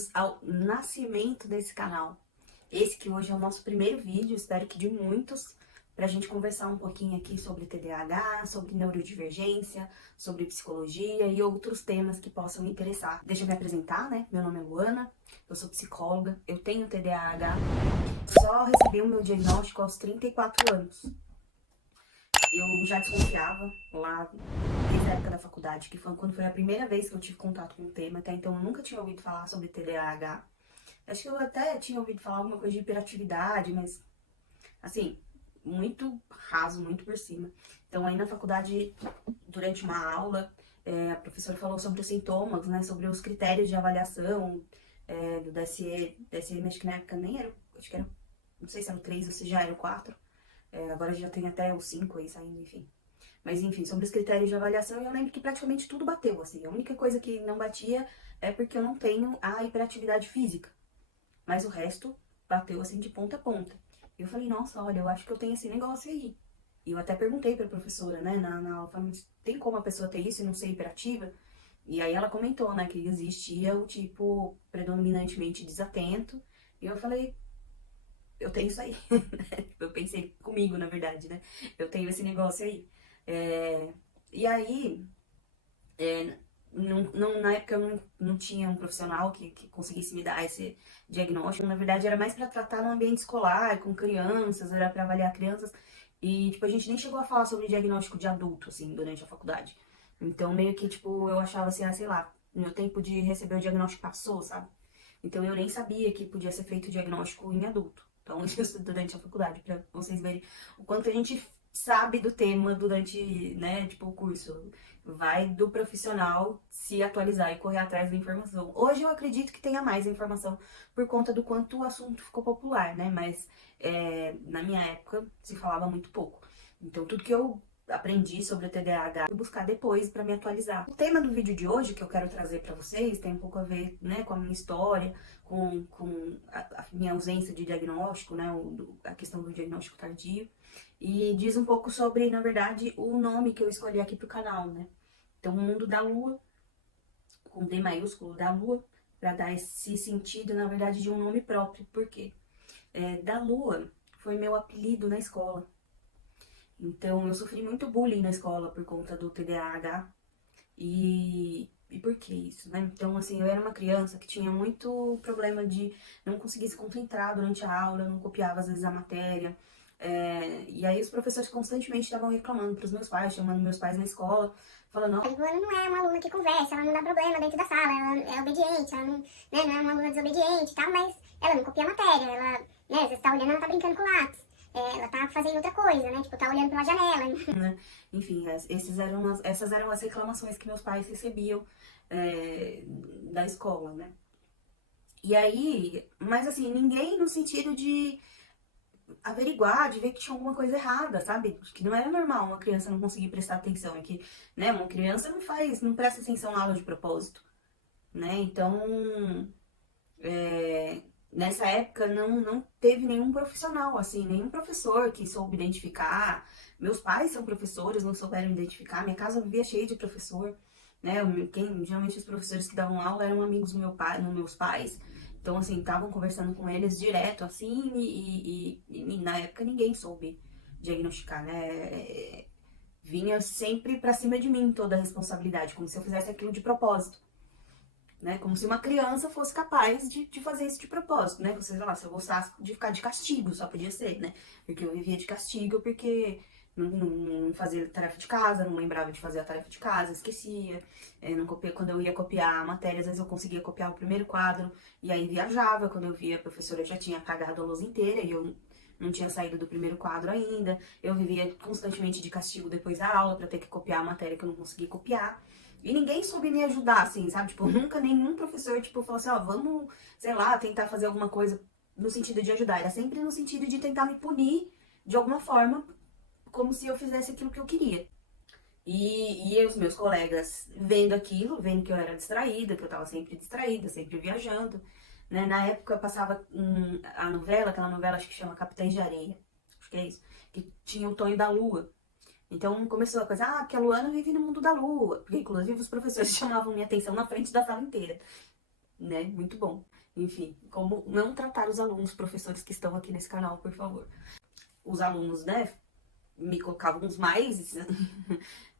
bem-vindos ao nascimento desse canal. Esse que hoje é o nosso primeiro vídeo, espero que de muitos, para a gente conversar um pouquinho aqui sobre TDAH, sobre neurodivergência, sobre psicologia e outros temas que possam me interessar. Deixa eu me apresentar, né? Meu nome é Luana, eu sou psicóloga, eu tenho TDAH, só recebi o meu diagnóstico aos 34 anos. Eu já desconfiava lá desde a época da faculdade, que foi quando foi a primeira vez que eu tive contato com o tema. Até então eu nunca tinha ouvido falar sobre TDAH. Acho que eu até tinha ouvido falar alguma coisa de hiperatividade, mas assim, muito raso, muito por cima. Então aí na faculdade, durante uma aula, a professora falou sobre os sintomas, né, sobre os critérios de avaliação do DSM, acho que na época nem era, acho que era, não sei se era o 3 ou se já era o 4. Agora já tem até o 5 aí saindo, enfim. Mas enfim, sobre os critérios de avaliação, eu lembro que praticamente tudo bateu, assim. A única coisa que não batia é porque eu não tenho a hiperatividade física. Mas o resto bateu, assim, de ponta a ponta. E eu falei, nossa, olha, eu acho que eu tenho esse negócio aí. E eu até perguntei pra professora, né, na aula, falei, tem como a pessoa ter isso e não ser hiperativa? E aí ela comentou, né, que existia o tipo predominantemente desatento. E eu falei, eu tenho isso aí. Eu pensei comigo, na verdade, né? Eu tenho esse negócio aí. E aí, na época eu não tinha um profissional que conseguisse me dar esse diagnóstico. Na verdade, era mais para tratar no ambiente escolar, com crianças, era para avaliar crianças. E, tipo, a gente nem chegou a falar sobre diagnóstico de adulto, assim, durante a faculdade. Então, meio que, tipo, eu achava assim, sei lá, meu tempo de receber o diagnóstico passou, sabe? Então, eu nem sabia que podia ser feito o diagnóstico em adulto. Então, isso durante a faculdade, pra vocês verem o quanto a gente sabe do tema durante, né, tipo, o curso. Vai do profissional se atualizar e correr atrás da informação. Hoje eu acredito que tenha mais informação por conta do quanto o assunto ficou popular, né? Mas na minha época se falava muito pouco. Então tudo que eu aprendi sobre o TDAH, eu fui buscar depois para me atualizar. O tema do vídeo de hoje que eu quero trazer para vocês tem um pouco a ver, né, com a minha história, com a minha ausência de diagnóstico, né, a questão do diagnóstico tardio. E diz um pouco sobre, na verdade, o nome que eu escolhi aqui pro canal, né? Então, o Mundo da Lua, com D maiúsculo, da Lua, para dar esse sentido, na verdade, de um nome próprio. Por quê? Da Lua foi meu apelido na escola. Então, eu sofri muito bullying na escola por conta do TDAH. E por que isso, né? Então, assim, eu era uma criança que tinha muito problema de não conseguir se concentrar durante a aula, não copiava às vezes a matéria. E aí os professores constantemente estavam reclamando para os meus pais, chamando meus pais na escola, falando, ó, A Luana não é uma aluna que conversa, ela não dá problema dentro da sala, ela é obediente, ela não, né, não é uma aluna desobediente e tal, mas ela não copia a matéria, ela, né, às vezes tá olhando, ela tá brincando com lápis, ela tá fazendo outra coisa, né, tipo, tá olhando pela janela. né? Enfim, essas eram as reclamações que meus pais recebiam da escola, né? E aí, mas assim, ninguém no sentido de averiguar, de ver que tinha alguma coisa errada, sabe? Que não era normal uma criança não conseguir prestar atenção. É que, né, uma criança não presta atenção na aula de propósito, né? Então, nessa época não teve nenhum profissional, assim, nenhum professor que soube identificar. Meus pais são professores, não souberam identificar. Minha casa vivia cheia de professor, né? Geralmente os professores que davam aula eram amigos do meu pai, dos meus pais. Então, assim, estavam conversando com eles direto, assim, e na época ninguém soube diagnosticar, né? Vinha sempre pra cima de mim toda a responsabilidade, como se eu fizesse aquilo de propósito. Né? Como se uma criança fosse capaz de fazer isso de propósito, né? Você, sei lá, se eu gostasse de ficar de castigo, só podia ser, né? Porque eu vivia de castigo porque não fazia tarefa de casa, não lembrava de fazer a tarefa de casa, esquecia. Não copia, quando eu ia copiar a matéria, às vezes eu conseguia copiar o primeiro quadro e aí viajava. Quando eu via a professora já tinha apagado a lousa inteira e eu não tinha saído do primeiro quadro ainda. Eu vivia constantemente de castigo depois da aula pra ter que copiar a matéria que eu não conseguia copiar. E ninguém soube me ajudar, assim, sabe? Tipo, nunca nenhum professor, tipo, falou assim, ó, vamos, sei lá, tentar fazer alguma coisa no sentido de ajudar. Era sempre no sentido de tentar me punir de alguma forma, como se eu fizesse aquilo que eu queria. E os meus colegas vendo aquilo, vendo que eu era distraída, que eu tava sempre distraída, sempre viajando, né? Na época eu passava a novela, aquela novela acho que chama Capitães de Areia, acho que é isso, que tinha o Tonho da Lua. Então começou a coisa, porque a Luana vive no mundo da lua. Porque inclusive os professores chamavam minha atenção na frente da sala inteira. né? Muito bom. Enfim, como não tratar os alunos, professores que estão aqui nesse canal, por favor. Os alunos, né, me colocavam uns mais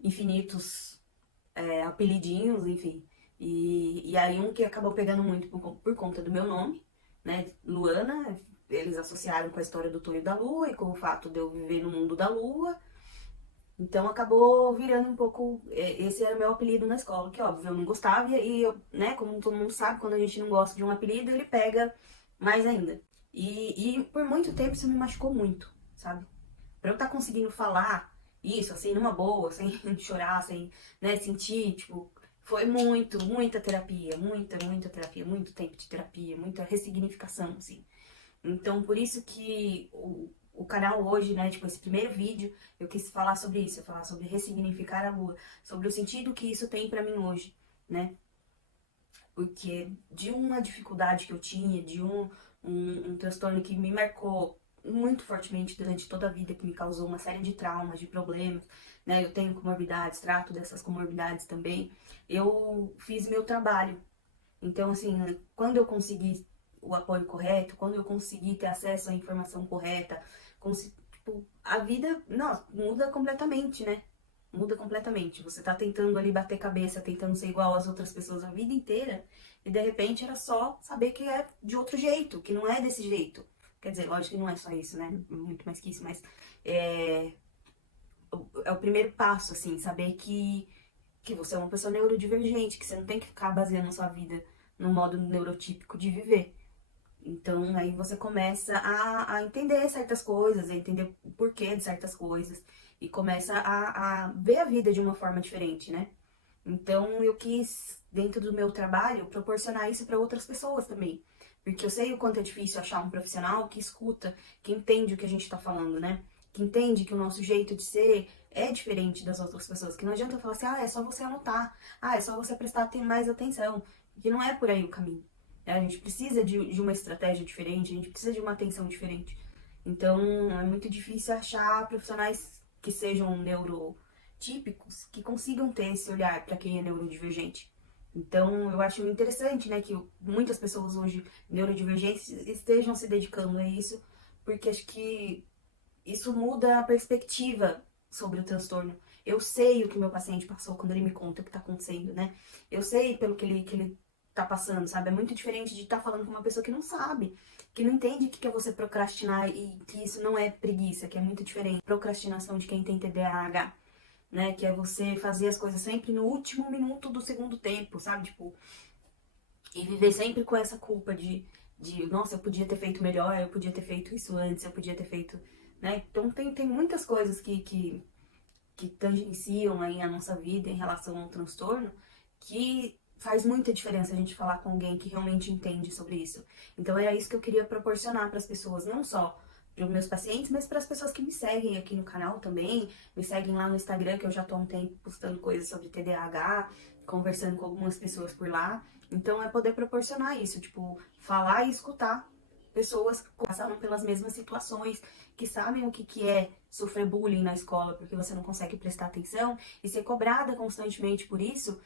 infinitos apelidinhos, enfim. E aí um que acabou pegando muito por conta do meu nome, né, Luana, eles associaram com a história do Tonho da Lua e com o fato de eu viver no mundo da Lua. Então acabou virando um pouco, esse era o meu apelido na escola, que óbvio, eu não gostava e eu, né, como todo mundo sabe, quando a gente não gosta de um apelido, ele pega mais ainda. E por muito tempo isso me machucou muito, sabe? Pra eu estar conseguindo falar isso, assim, numa boa, sem chorar, sem, né, sentir, tipo, foi muita terapia, muita terapia, muito tempo de terapia, muita ressignificação, assim. Então, por isso que o canal hoje, né, tipo, esse primeiro vídeo, eu quis falar sobre isso, falar sobre ressignificar a lua, sobre o sentido que isso tem pra mim hoje, né? Porque de uma dificuldade que eu tinha, de um transtorno que me marcou muito fortemente durante toda a vida, que me causou uma série de traumas, de problemas, né? Eu tenho comorbidades, trato dessas comorbidades também. Eu fiz meu trabalho. Então, assim, quando eu consegui o apoio correto, quando eu consegui ter acesso à informação correta, tipo, a vida, nossa, muda completamente, né? Muda completamente. Você tá tentando ali bater cabeça, tentando ser igual às outras pessoas a vida inteira, e de repente era só saber que é de outro jeito, que não é desse jeito. Quer dizer, lógico que não é só isso, né? Muito mais que isso, mas é, é o primeiro passo, assim, saber que você é uma pessoa neurodivergente, que você não tem que ficar baseando a sua vida no modo neurotípico de viver. Então, aí você começa a entender certas coisas, a entender o porquê de certas coisas, e começa a ver a vida de uma forma diferente, né? Então, eu quis, dentro do meu trabalho, proporcionar isso para outras pessoas também. Porque eu sei o quanto é difícil achar um profissional que escuta, que entende o que a gente está falando, né? Que entende que o nosso jeito de ser é diferente das outras pessoas. Que não adianta falar assim, ah, é só você anotar, ah, é só você prestar mais atenção. Que não é por aí o caminho. A gente precisa de uma estratégia diferente, a gente precisa de uma atenção diferente. Então, é muito difícil achar profissionais que sejam neurotípicos, que consigam ter esse olhar para quem é neurodivergente. Então, eu acho interessante, né, que muitas pessoas hoje neurodivergentes estejam se dedicando a isso, porque acho que isso muda a perspectiva sobre o transtorno. Eu sei o que meu paciente passou quando ele me conta o que está acontecendo, né? Eu sei pelo que ele tá passando, sabe? É muito diferente de estar falando com uma pessoa que não sabe, que não entende o que é você procrastinar e que isso não é preguiça, que é muito diferente. Procrastinação de quem tem TDAH, né? Que é você fazer as coisas sempre no último minuto do segundo tempo, sabe? Tipo, e viver sempre com essa culpa de nossa, eu podia ter feito melhor, eu podia ter feito isso antes, eu podia ter feito, né? Então tem muitas coisas que tangenciam aí a nossa vida em relação ao transtorno, que faz muita diferença a gente falar com alguém que realmente entende sobre isso. Então era isso que eu queria proporcionar para as pessoas, não só para os meus pacientes, mas para as pessoas que me seguem aqui no canal também, me seguem lá no Instagram, que eu já estou há um tempo postando coisas sobre TDAH, conversando com algumas pessoas por lá. Então é poder proporcionar isso, tipo, falar e escutar pessoas que passaram pelas mesmas situações, que sabem o que é sofrer bullying na escola porque você não consegue prestar atenção e ser cobrada constantemente por isso,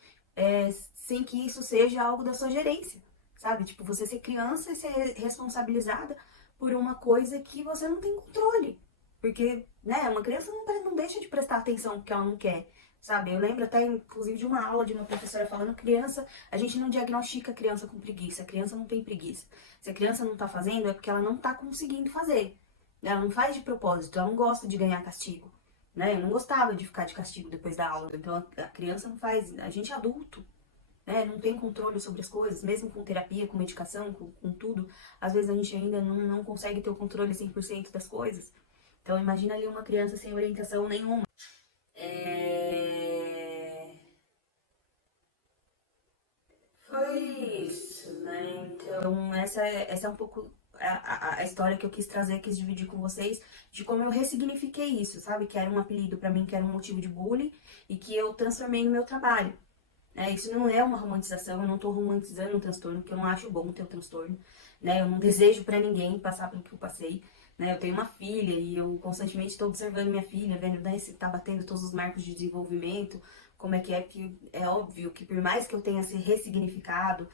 sem que isso seja algo da sua gerência, sabe? Tipo, você ser criança e ser responsabilizada por uma coisa que você não tem controle. Porque, né, uma criança não deixa de prestar atenção porque ela não quer, sabe? Eu lembro até, inclusive, de uma aula de uma professora falando, criança, a gente não diagnostica a criança com preguiça, a criança não tem preguiça. Se a criança não tá fazendo, é porque ela não tá conseguindo fazer. Ela não faz de propósito, ela não gosta de ganhar castigo, né? Eu não gostava de ficar de castigo depois da aula, então a criança não faz, a gente é adulto, né? Não tem controle sobre as coisas, mesmo com terapia, com medicação, com tudo, às vezes a gente ainda não consegue ter o controle 100% das coisas. Então imagina ali uma criança sem orientação nenhuma. Foi isso, né? Então, essa é um pouco a história que eu quis trazer, quis dividir com vocês, de como eu ressignifiquei isso, sabe? Que era um apelido pra mim, que era um motivo de bullying, e que eu transformei no meu trabalho. Né? Isso não é uma romantização, eu não tô romantizando o transtorno, porque eu não acho bom ter o transtorno, né? Eu não desejo pra ninguém passar pelo que eu passei, né? Eu tenho uma filha e eu constantemente estou observando minha filha, vendo, né, se tá batendo todos os marcos de desenvolvimento, como é, porque é óbvio que por mais que eu tenha se ressignificado,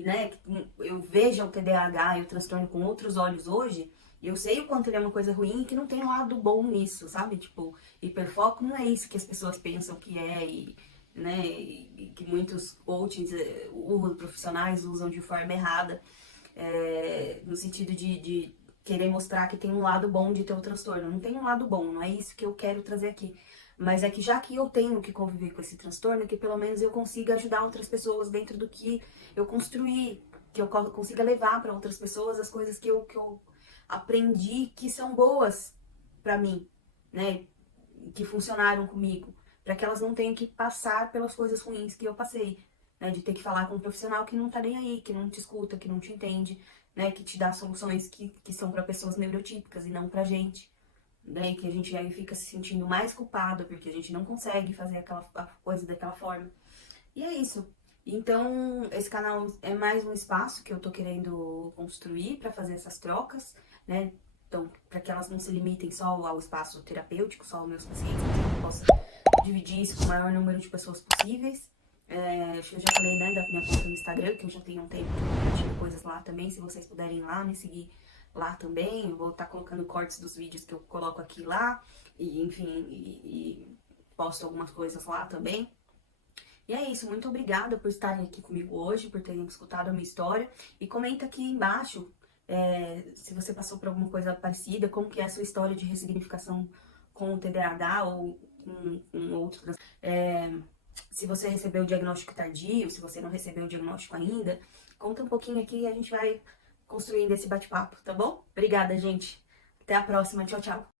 né, que eu vejo o TDAH e o transtorno com outros olhos hoje, eu sei o quanto ele é uma coisa ruim e que não tem um lado bom nisso, sabe? Tipo, hiperfoco não é isso que as pessoas pensam que é e, né, e que muitos coaches, profissionais usam de forma errada, no sentido de querer mostrar que tem um lado bom de ter o transtorno. Não tem um lado bom, não é isso que eu quero trazer aqui. Mas é que já que eu tenho que conviver com esse transtorno, que pelo menos eu consiga ajudar outras pessoas dentro do que eu construí, que eu consiga levar para outras pessoas as coisas que eu aprendi que são boas para mim, né? Que funcionaram comigo, para que elas não tenham que passar pelas coisas ruins que eu passei, né? De ter que falar com um profissional que não tá nem aí, que não te escuta, que não te entende, né? Que te dá soluções que são para pessoas neurotípicas e não pra gente. Né, que a gente aí fica se sentindo mais culpado porque a gente não consegue fazer a coisa daquela forma. E é isso. Então, esse canal é mais um espaço que eu tô querendo construir para fazer essas trocas, né? Então, para que elas não se limitem só ao espaço terapêutico, só aos meus pacientes, mas que eu possa dividir isso com o maior número de pessoas possíveis. Acho que eu já falei, né, da minha conta no Instagram, que eu já tenho um tempo que eu compartilho coisas lá também. Se vocês puderem ir lá, me seguir lá também. Eu vou estar colocando cortes dos vídeos que eu coloco aqui lá. E, enfim, e posto algumas coisas lá também. E é isso, muito obrigada por estarem aqui comigo hoje, por terem escutado a minha história. E comenta aqui embaixo se você passou por alguma coisa parecida, como que é a sua história de ressignificação com o TDAH ou com outro. Se você recebeu o diagnóstico tardio, se você não recebeu o diagnóstico ainda, conta um pouquinho aqui e a gente vai construindo esse bate-papo, tá bom? Obrigada, gente. Até a próxima. Tchau, tchau.